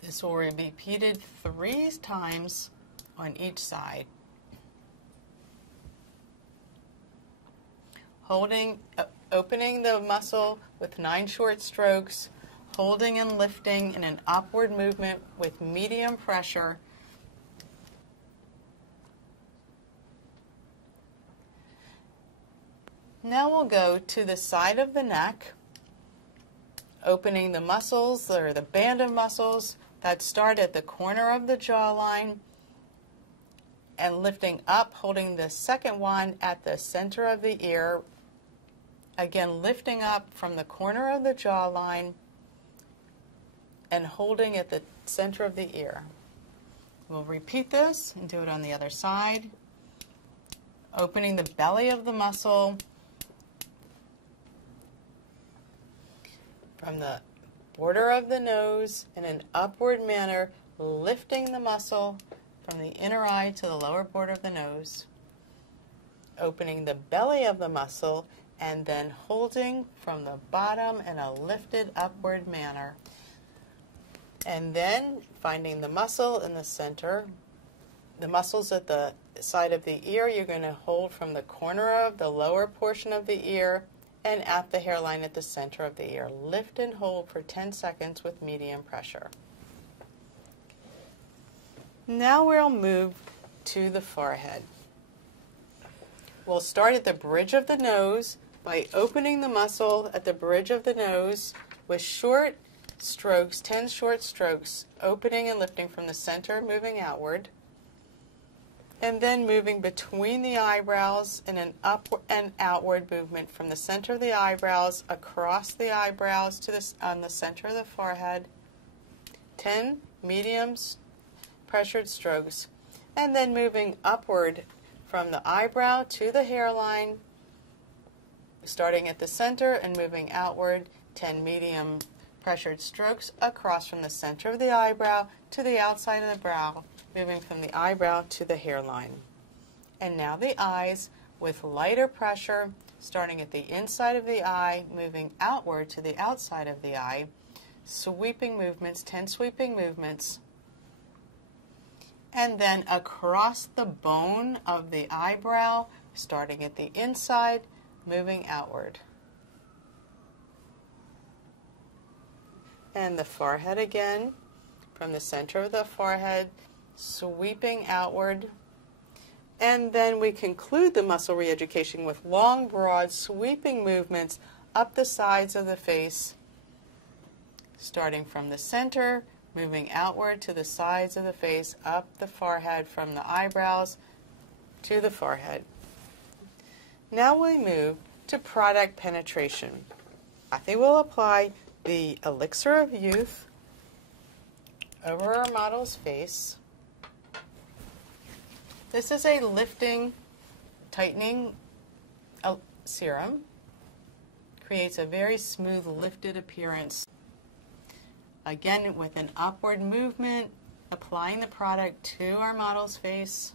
This will be repeated 3 times on each side. Holding, opening the muscle with 9 short strokes, holding and lifting in an upward movement with medium pressure. Now we'll go to the side of the neck, opening the muscles or the band of muscles that start at the corner of the jawline and lifting up, holding the second one at the center of the ear. Again, lifting up from the corner of the jawline and holding at the center of the ear. We'll repeat this and do it on the other side. Opening the belly of the muscle from the border of the nose in an upward manner, lifting the muscle from the inner eye to the lower border of the nose. Opening the belly of the muscle and then holding from the bottom in a lifted upward manner. And then finding the muscle in the center, the muscles at the side of the ear, you're going to hold from the corner of the lower portion of the ear and at the hairline at the center of the ear. Lift and hold for 10 seconds with medium pressure. Now we'll move to the forehead. We'll start at the bridge of the nose by opening the muscle at the bridge of the nose with short strokes, 10 short strokes, opening and lifting from the center, moving outward, and then moving between the eyebrows in an upward and outward movement from the center of the eyebrows across the eyebrows to on the center of the forehead. 10 medium pressured strokes, and then moving upward from the eyebrow to the hairline, starting at the center and moving outward. 10 medium pressured strokes across from the center of the eyebrow to the outside of the brow, moving from the eyebrow to the hairline. And now the eyes with lighter pressure, starting at the inside of the eye, moving outward to the outside of the eye. Sweeping movements, 10 sweeping movements. And then across the bone of the eyebrow, starting at the inside, moving outward. And the forehead again, from the center of the forehead, sweeping outward. And then we conclude the muscle re-education with long, broad, sweeping movements up the sides of the face, starting from the center, moving outward to the sides of the face, up the forehead, from the eyebrows to the forehead. Now we move to product penetration. Kathy will apply the Elixir of Youth over our model's face. This is a lifting, tightening serum. Creates a very smooth, lifted appearance. Again, with an upward movement, applying the product to our model's face.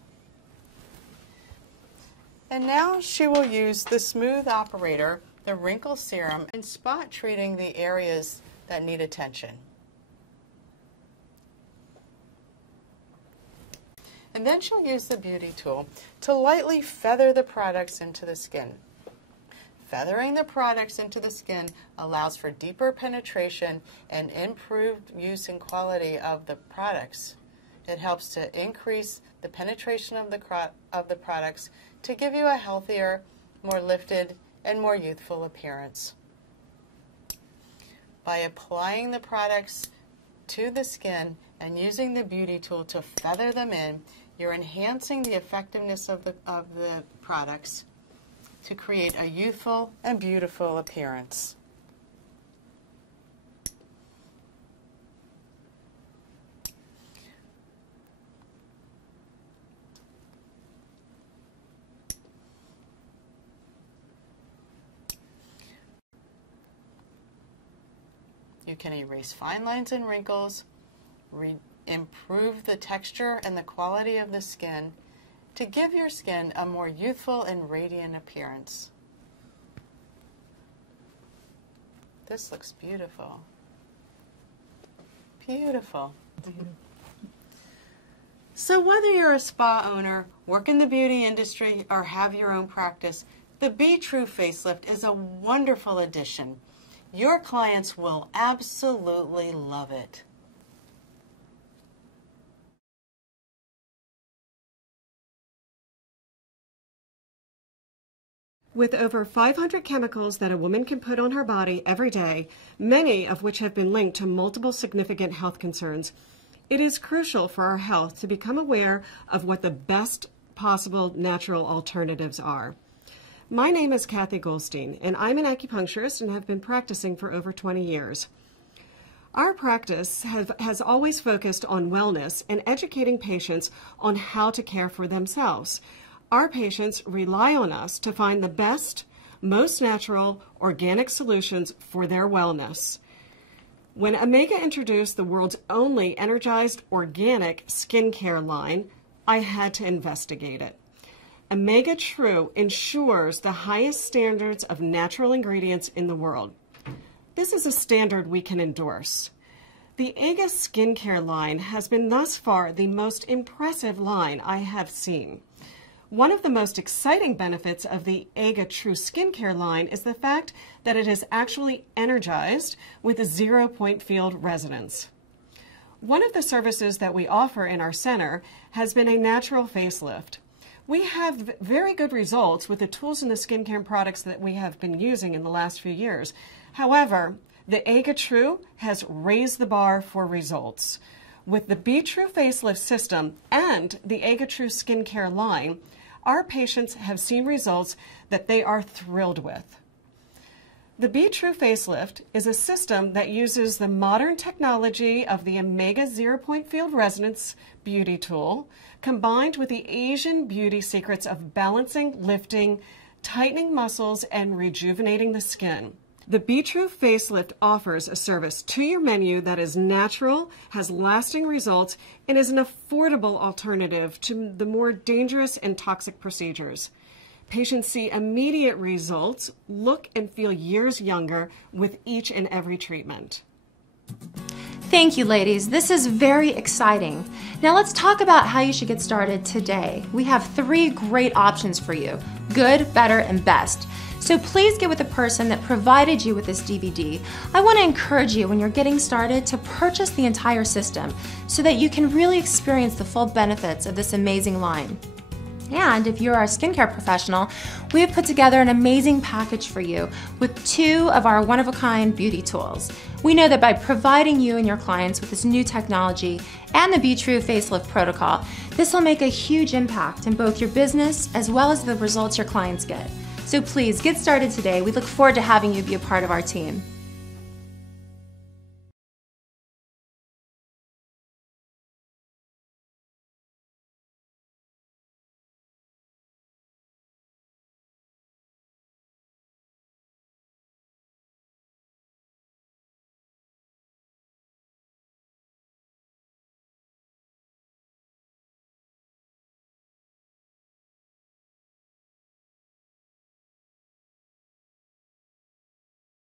And now she will use the Smooth Operator, the wrinkle serum, and spot treating the areas that need attention. And then she'll use the beauty tool to lightly feather the products into the skin. Feathering the products into the skin allows for deeper penetration and improved use and quality of the products. It helps to increase the penetration of the products to give you a healthier, more lifted, and more youthful appearance. By applying the products to the skin and using the beauty tool to feather them in, you're enhancing the effectiveness of the products to create a youthful and beautiful appearance. You can erase fine lines and wrinkles, improve the texture and the quality of the skin to give your skin a more youthful and radiant appearance. This looks beautiful. Beautiful. So whether you're a spa owner, work in the beauty industry, or have your own practice, the Be True facelift is a wonderful addition. Your clients will absolutely love it. With over 500 chemicals that a woman can put on her body every day, many of which have been linked to multiple significant health concerns, it is crucial for our health to become aware of what the best possible natural alternatives are. My name is Kathy Goldstein, and I'm an acupuncturist and have been practicing for over 20 years. Our practice has always focused on wellness and educating patients on how to care for themselves. Our patients rely on us to find the best, most natural, organic solutions for their wellness. When Omega introduced the world's only energized organic skincare line, I had to investigate it. EGA True ensures the highest standards of natural ingredients in the world. This is a standard we can endorse. The EGA skincare line has been thus far the most impressive line I have seen. One of the most exciting benefits of the EGA True skincare line is the fact that it is actually energized with a 0-point field resonance. One of the services that we offer in our center has been a natural facelift. We have very good results with the tools and the skincare products that we have been using in the last few years. However, the EGA True has raised the bar for results. With the Be True facelift system and the EGA True skincare line, our patients have seen results that they are thrilled with. The Be True facelift is a system that uses the modern technology of the Omega 0-point field resonance beauty tool combined with the Asian beauty secrets of balancing, lifting, tightening muscles, and rejuvenating the skin. The Be True facelift offers a service to your menu that is natural, has lasting results, and is an affordable alternative to the more dangerous and toxic procedures. Patients see immediate results, look and feel years younger with each and every treatment. Thank you, ladies. This is very exciting. Now let's talk about how you should get started today. We have 3 great options for you: good, better, and best. So please get with the person that provided you with this DVD. I want to encourage you when you're getting started to purchase the entire system so that you can really experience the full benefits of this amazing line. And if you're our skincare professional, we have put together an amazing package for you with 2 of our one-of-a-kind beauty tools. We know that by providing you and your clients with this new technology and the Be True facelift protocol, this will make a huge impact in both your business as well as the results your clients get. So please get started today. We look forward to having you be a part of our team.